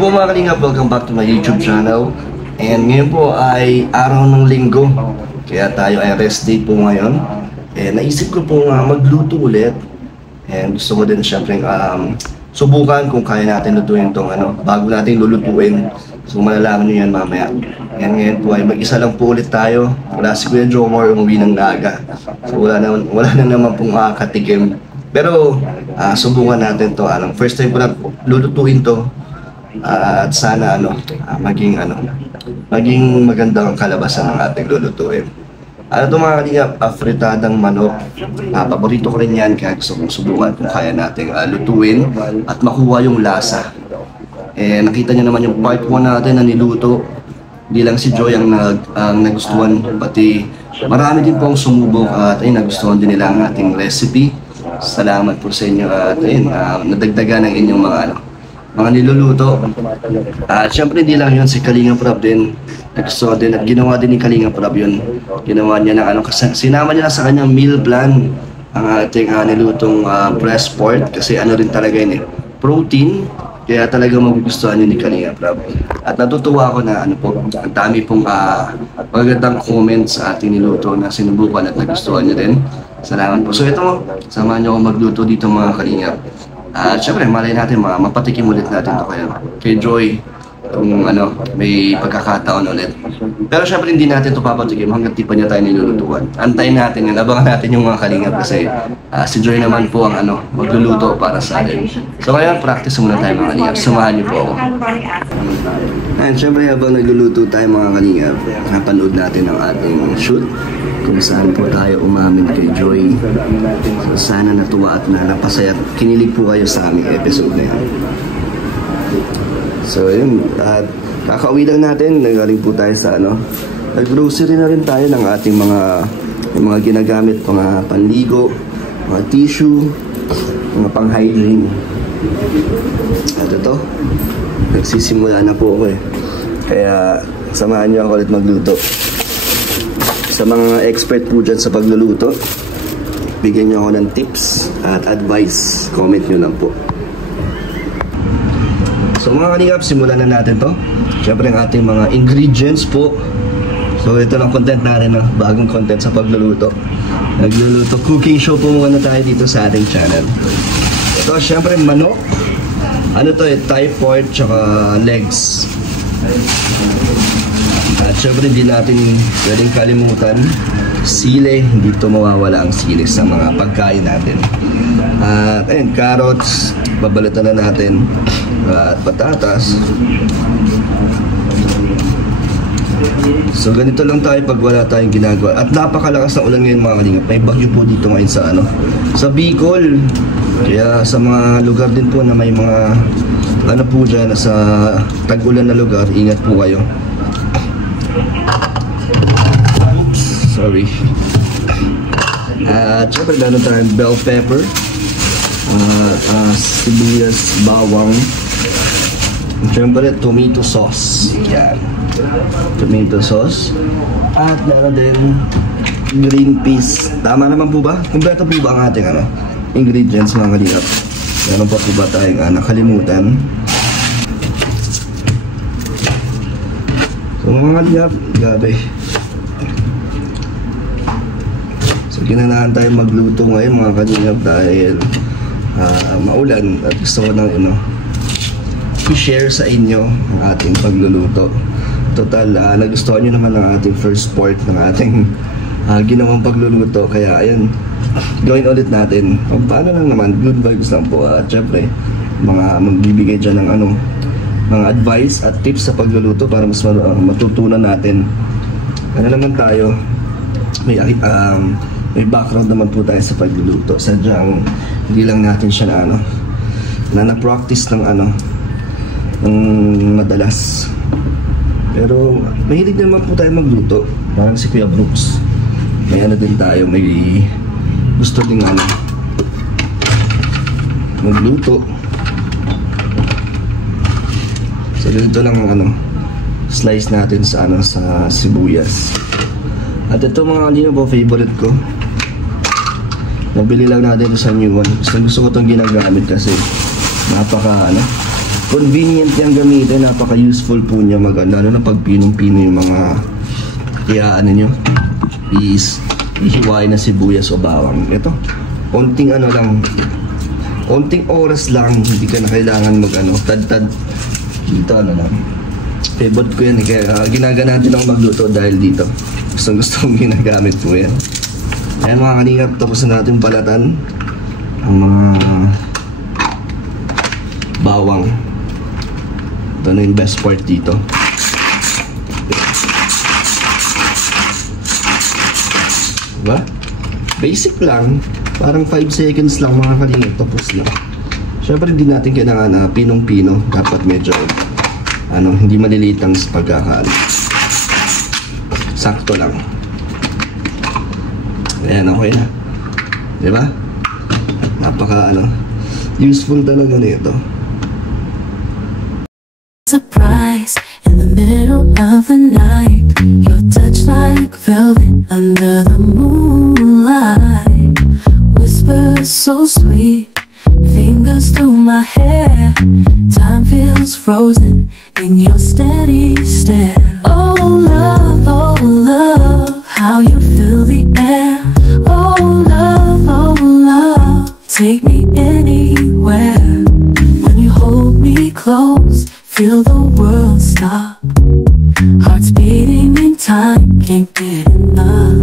Po mga kalingap, welcome back to my YouTube channel. And ngayon po ay araw ng linggo, kaya tayo ay rest day po ngayon. And naisip ko po magluto ulit. And gusto ko din syempre subukan kung kaya natin lutuin itong bago natin lulutuin. So malalaman nyo yan mamaya. And ngayon po ay mag-isa lang po ulit tayo. Wala si Kuya Jomar, umuwi ng naga. So wala na naman pong katikim. Pero subukan natin to. First time ko lang lulutuin to. At sana maging magandang kalabasan ng ating lulutuin. Ito mga kalingap, fritadang manok. Paborito ko rin yan kaya gusto kong subukan kung kaya nating lutuin at makuha yung lasa. Nakita nyo naman yung part 1 natin na niluto. Hindi lang si Joy ang nagustuhan, pati marami din po ang sumubok at nagustuhan din nila ang ating recipe. Salamat po sa inyo at nadagdagan ng inyong mga niluluto. At syempre hindi lang yun, si Kalinga Prab din nagustuhan din at ginawa din ni Kalinga Prab yun. Ginawa niya ng sinama niya na sa kanyang meal plan ang ating nilutong breast pork kasi rin talaga yun protein. Kaya talaga magugustuhan yun ni Kalinga Prab. At natutuwa ako na ang dami pong magagandang comments sa ating niluto na sinubukan at nagustuhan niyo din. Salamat po. So ito, samahan niyo ako magluto dito mga Kalingap. At syempre, malay natin mapatikim ulit natin ito kay Joy kung may pagkakataon ulit. Pero syempre hindi natin ito papatikim hanggang di pa niya tayo nilulutuan. Antayin natin yan, abangan natin yung mga Kalingap kasi si Joy naman po ang magluluto para sa atin. So ngayon, practice muna tayo mga Kalingap. Samahan niyo po ako. And syempre habang nagluluto tayo mga Kalingap, napanood natin ang ating shoot kung saan po tayo umamin kay Joy. So sana natuwa at napasaya. Kinilig po kayo sa aming episode na yan. So yun, kakauwi lang natin, nagaling po tayo sa nag-grocery na rin tayo ng ating mga ginagamit, mga panligo, mga tissue, mga pang-hygiene. At ito, nagsisimula na po ako kaya samahan niyo ako ulit magluto. Sa mga expert po dyan sa pagluluto, bigyan niyo ako ng tips at advice, comment niyo lang po. So mga Kalingap, simulan na natin to. Siyempre ang ating mga ingredients po. So ito lang content natin, bagong content sa pagluluto. Nagluluto, cooking show po muna tayo dito sa ating channel. Ito siyempre manok. Thigh pork tsaka legs. At siyempre hindi natin pwedeng kalimutan sile, hindi ito mawawala ang sile sa mga pagkain natin. At ayun, carrots, babalatan na natin. At patatas. So ganito lang tayo pag wala tayong ginagawa. At napakalakas na ulan ngayon mga Kalingap. May bagyo po dito ngayon sa Bicol. Kaya sa mga lugar din po na may mga po dyan, sa tag-ulan na lugar, ingat po kayo. Oops, sorry. At syempre meron tayong bell pepper, sibuyas, bawang, syempre tomato sauce. Yan, tomato sauce. At meron din green peas. Tama naman po ba? Kumpleto po ba ang ating ingredients mga Kalingap? Meron pa po ba tayong nakalimutan? So mga Kalingap, gabi. So ginanahan tayo magluto ngayon mga Kalingap dahil maulan at gusto ko nang i-share sa inyo ang ating pagluluto. Total, nagustuhan nyo naman ang ating first part ng ating ginawang pagluluto. Kaya ayun, gawin ulit natin. Paano lang naman, good vibes lang po. At syempre, magbibigay dyan ng mga advice at tips sa pagluluto para mas matutunan natin. Naman tayo, may background naman po tayo sa pagluluto. Sadyang hindi lang natin siya na-practice ng madalas. Pero mahilig naman po tayo magluto. Parang si Kuya Brooks. May din tayo, may gusto ding magluto. So dito lang slice natin sa sibuyas. At ito mga Kalingap po, favorite ko. Nabili lang natin ito sa new one. Gusto ko itong ginagamit kasi convenient yung gamitin, napaka-useful po niya lalo na pag pinong-pino yung mga ano nyo, ihiwain na sibuyas o bawang. Ito, konting lang, konting oras lang, hindi ka na kailangan tad-tad dito lang. Favorite ko yan kaya ginaganaan din ako magluto dahil dito. Gusto kong ginagamit po yan. Ayan mga kalingap, tapos na natin balatan ang mga bawang. Ito na yung best part dito. Diba? Basic lang. Parang 5 seconds lang mga kalingap, tapos na. Siyempre hindi natin kailangan pinong-pino. Dapat medyo hindi maliliit ang pagkakaano. Sakto lang. Ayan, okay na. Diba? Napaka useful talaga nito. Surprise in the middle of the night, your touch like velvet under the moonlight, whispers so sweet, fingers through my hair, time feels frozen in your steady stare. Oh love, how you fill the air. Oh love, take me anywhere. When you hold me close, feel the world stop. Hearts beating in time, can't get enough.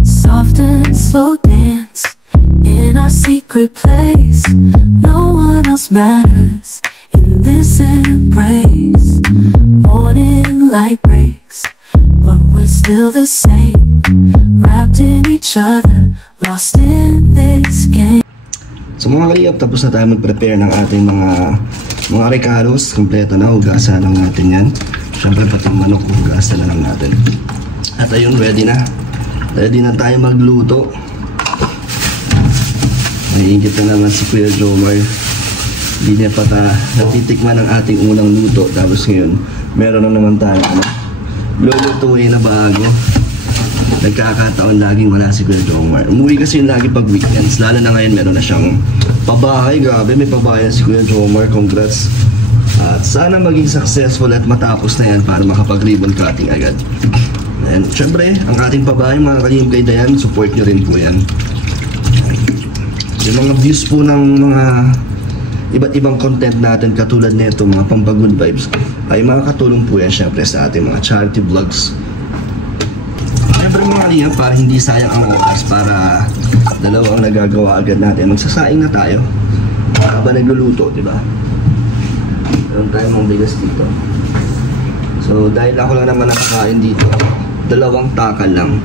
Soft and slow dance in our secret place. No one else matters in this embrace. Morning light breaks, but we're still the same, wrapped in each other, lost in this game. So mga kalingap, tapos na tayo mag-prepare ng ating mga recados. Kompleto na, hugasan lang natin yan. Siyempre pati manok, hugasan na lang natin. At ayun, ready na. Ready na tayo magluto. Naiingit na naman si Kuya Jomar. Hindi niya pa natitikman ang ating unang luto. Tapos ngayon, meron na naman tayo lulutuin na bago. Nagkakataon laging wala si Kuya Jomar. Umuwi kasi yun lagi pag weekends. Lalo na ngayon meron na siyang pabahay. Grabe, may pabahay na si Kuya Jomar. Congrats. At sana maging successful at matapos na yan para makapag-ribbon cutting agad. And syempre, ang ating pabahay mga kalingap kay Dayan, support nyo rin po yan. Yung mga views po ng mga iba't ibang content natin katulad nito, mga pampagood vibes, ay makakatulong po yan syempre sa ating mga charity vlogs. Syempre mga kalingap, para hindi sayang ang oras, para dalawa ang nagagawa agad natin, magsasaing na tayo habang nagluluto, diba? Meron tayo mga bigas dito. So dahil ako lang naman nakakain dito, 2 takal lang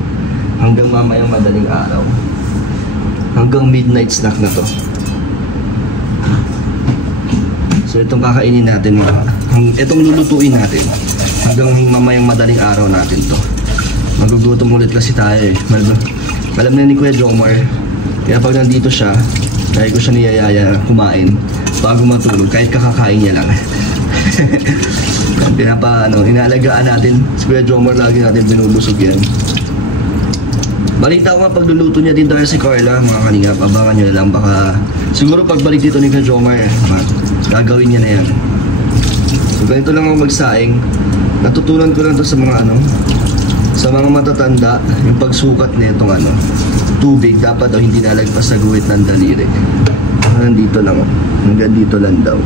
hanggang mamayang madaling araw, hanggang midnight snack na to. So itong kakainin natin, itong lulutuin natin hanggang mamayang madaling araw natin to. Magugutom ulit kasi tayo eh. Alam na ni Kuya Jomar, kaya pag nandito siya, kaya ko siya niyayaya kumain bago matulog, kahit kakakain niya lang. Inaalagaan natin si Kuya Jomar, lagi natin binulusog yan. Balita ko nga pagluluto niya din tayo si Carla, mga kalingap, abangan nyo lang, baka siguro pagbalik dito ni Kuya Jomar, gagawin niya na yan. So ganito lang ako magsaing. Natutunan ko lang to sa mga sa mga matatanda, yung pagsukat nitong tubig dapat daw hindi nalagpas sa guhit ng daliri. Nandito lang, hanggang dito lang daw.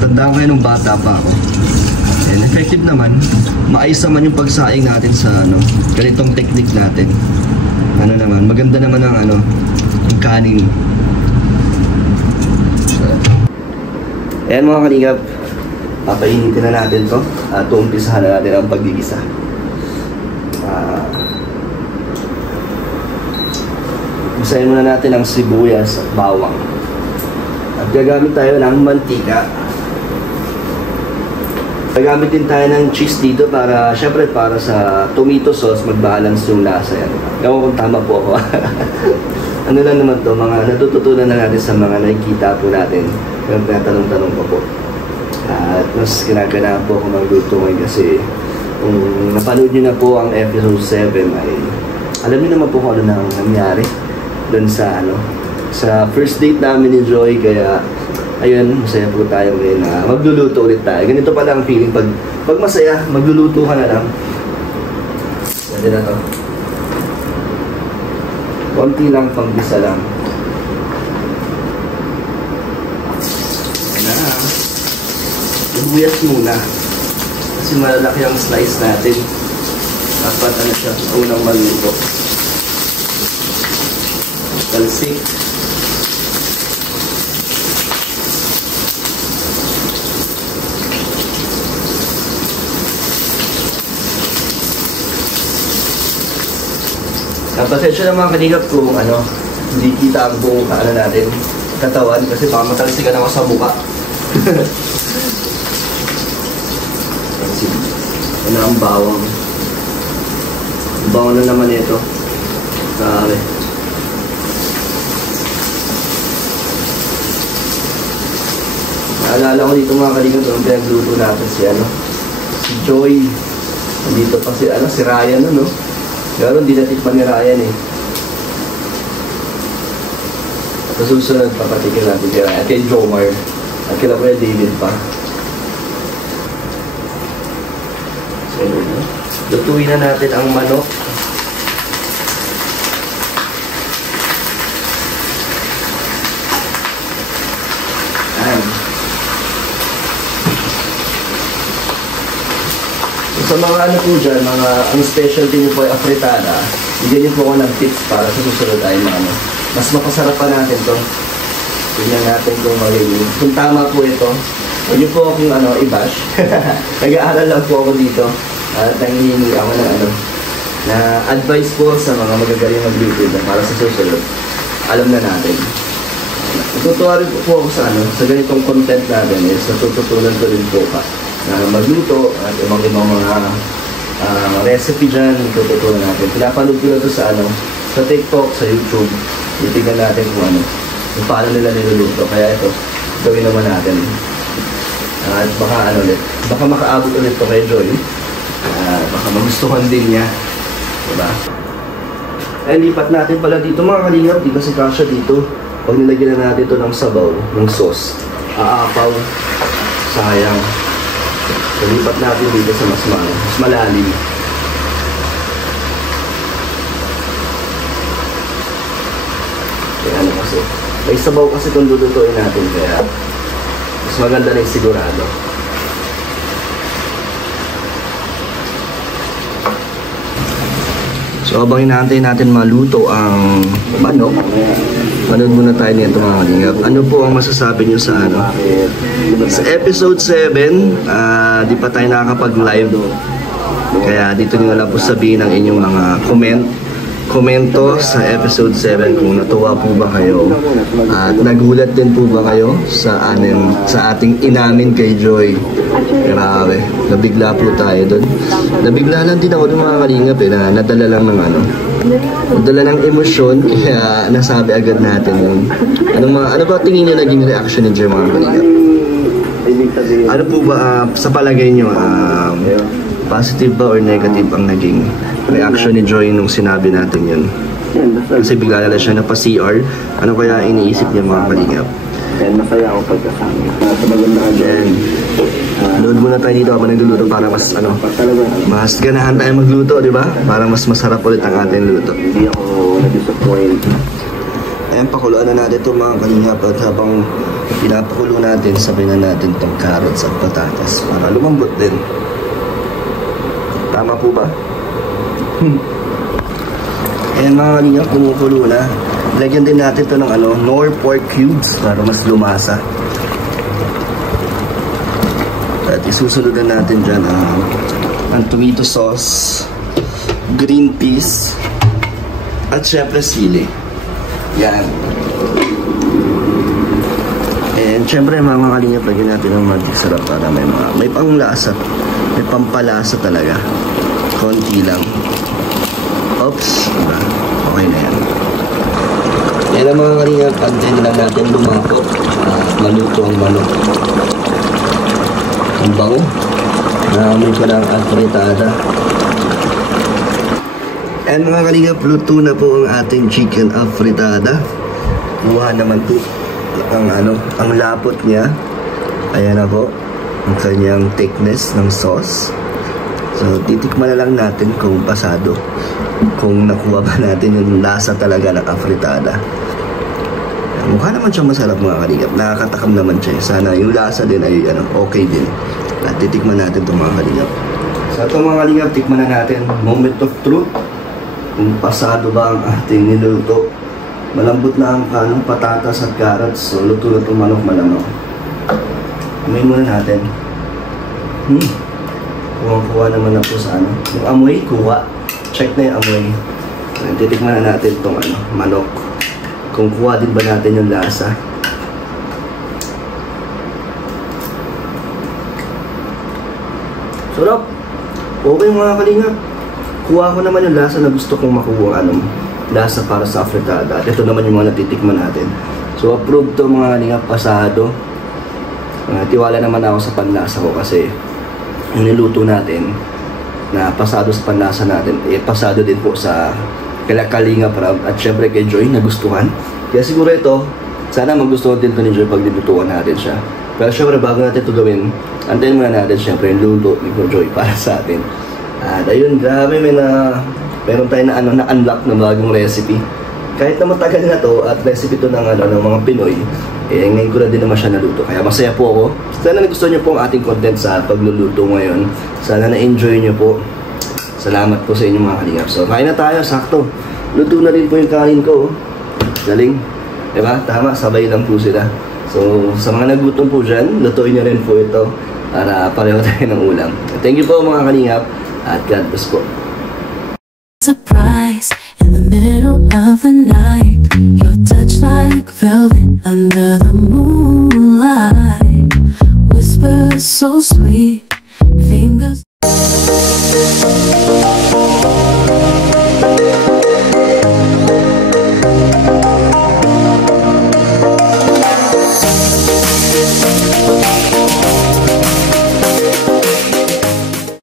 Tandaan ko yun nung bata pa ako. And effective naman, maayos naman yung pagsaing natin sa ganitong technique natin. Naman, maganda naman ang ang kanin. Ayan mga kalingap, papainitin na natin to at umpisahan na natin ang paggigisa. Isahin muna natin ang sibuyas at bawang. At gagamit tayo ng mantika. Gagamit din tayo ng cheese dito para, syempre para sa tomato sauce, mag-balance yung lasa yan. Ewan kung tama po ako. Ano lang naman to, mga natututunan na natin sa mga nakikita po natin. Yung tinatanong-tanong ko po. At mas kinagana po ako magluto ngayon kasi kung napanood nyo na po ang episode 7 ay alam niyo naman po kung ano na nangyari dun sa sa first date namin ni Joy. Kaya ayun, masaya po tayo ngayon na magluluto ulit tayo. Ganito pala ang feeling pag masaya, magluluto ka na lang. Pwede na to. Konti lang, pang-bisa lang. Ayan na. Lubuyas muna. Kasi malalaki ang slice natin. Dapat siya, unang maluto. Talsik. Pasensya na mga kalingap kung hindi kita ang buong natin, katawan, kasi baka matalsikan ako sa mukha. Ano ang bawang? Ang bawang na naman ito. Grabe. Naalala ko dito mga kalingap kung pinagluto natin si Joy. Nandito pa si Ryan no? Pero hindi natikman ni Ryan eh. At susunod, papatikin natin kay Ryan. At kay Jomar. At kila Kuya David pa. So, lutuin na natin ang manok. Ayan. Sa mga po dyan, ang specialty niyo po ay afritada, bigyan niyo po ako ng tips para sa susunod ay mas mapasarap pa natin to. Tingnan natin kung magiging. Kung tama po ito, huwag niyo po akong i-bash. Nag-aaral lang po ako dito at nangihingi ako na advice po sa mga magagaling mag-YouTube para sa susunod. Alam na natin. Natutuwa rin po ako sa ganitong content natin is natututunan ko rin po na magluto at ibang mga recipe dyan, tututunan natin. Pinapanood ko na ito sa TikTok, sa YouTube. Itignan natin kung paano nila niluluto. Kaya ito, gawin naman natin. At baka baka makaabot ulit ito kay Joy. Baka magustuhan din niya. Diba? Lipat natin pala dito mga kalingap. Di kasi kasya dito. Pag nilagyan na natin ito ng sabaw, ng sauce, aapaw, sayang. Lipat natin dito sa mas malalim. Kaya kasi may sabaw kasi kung lulutuin natin, kaya mas maganda na yung sigurado. So habang inaantay natin maluto ang manok, manood muna tayo nito mga kalingap. Ano po ang masasabi nyo sa sa episode 7, di pa tayo nakakapag-live. Kaya dito nyo lang po sabihin ang inyong mga komento sa episode 7 kung natuwa po ba kayo at nagulat din po ba kayo sa ating inamin kay Joy. Grabe, nabigla po tayo doon. Nabigla lang din ako ng mga kalingap na nadala lang ng nadala ng emosyon, kaya nasabi agad natin yung ano ba tingin niyo naging reaction ni Joy mga kalingap? Ano po ba sa palagay niyo, positive ba or negative ang naging reaction ni Joy nung sinabi natin yun? Kasi bigla na siya napa-CR. Ano kaya iniisip niya mga kalingap? Masaya ako pagkasama. Sa magandang again. Load muna tayo dito habang nagluluto para mas ganahan tayo magluto, di ba? Para mas masarap ulit ang ating luto. Hindi ako na-disappoint. Ayan, pakuluan na natin ito mga kalingap. At habang pinapakulo natin, sabay na natin itong carrots at patatas para lumambot din. Tama po ba? Ayan mga kalingap, kumukulo na. Lagyan din natin ito ng nor pork cubes para mas lumasa. At isusunod na natin dyan ang tomato sauce, green peas, at syempre sili. Yan. And syempre mga kalingap, lagyan natin ng magic sarap para may panglasa. May pampalasa talaga. Konti lang. Oops. Okay na yan. Yan ang mga kalingap, antayin lang natin lumako. Maluto ang manok. Ang bango. Naamoy ko na ang afritada. And mga kalingap, luto na po ang ating chicken afritada. Kuha naman po ang lapot niya. Ayan na po ang kanyang thickness ng sauce. So titikman na lang natin kung pasado, kung nakuha ba natin yung lasa talaga ng afritada. Mukha naman siyang masarap mga kalingap. Nakakatakam naman siya. Sana yung lasa din ay okay din. At titikman natin itong mga kalingap. So itong mga kalingap, tikman na natin. Moment of truth. Kung pasado ba ang ating niluto. Malambot na ang patatas at carrots. So luto na itong manok malamang. Amoy muna natin. Kuha naman na po sa yung amoy, kuha. Check na yung amoy. Titikman na natin itong manok. Kung kuha din ba natin yung lasa. Sarap! Okay mga kalingap. Kuha ko naman yung lasa na gusto kong makuha lasa para sa afritada. At ito naman yung mga natitikman natin. So approved to mga kalingap, pasado. Tiwala naman ako sa panlasa ko kasi yung niluto natin na pasado sa panlasa natin, pasado din po sa Kalingap Rob at syempre kay Joy nagustuhan. Kaya siguro ito, sana magustuhan din ito ni Joy pag nilutuan natin siya. Pero syempre bago natin ito gawin, antayin muna natin syempre yung luto ni Joy para sa atin. At ayun, grabe, meron tayo na-unlock na bagong recipe. Kahit na matagal na to at recipe to ng mga Pinoy, ngayon ko na din naman siya naluto. Kaya masaya po ako. Sana nagustuhan niyo po ang ating content sa pagluluto ngayon. Sana na-enjoy niyo po. Salamat po sa inyo mga kalingap. So, kain na tayo, sakto. Luto na rin po yung kain ko. Galing. Diba? Tama, sabay lang po sila. So, sa mga nagutom po dyan, lutuin niyo rin po ito para pareho tayo ng ulam. Thank you po mga kalingap at God bless po. Surprise in the middle of the night, your touch like velvet under the moonlight, whispers so sweet.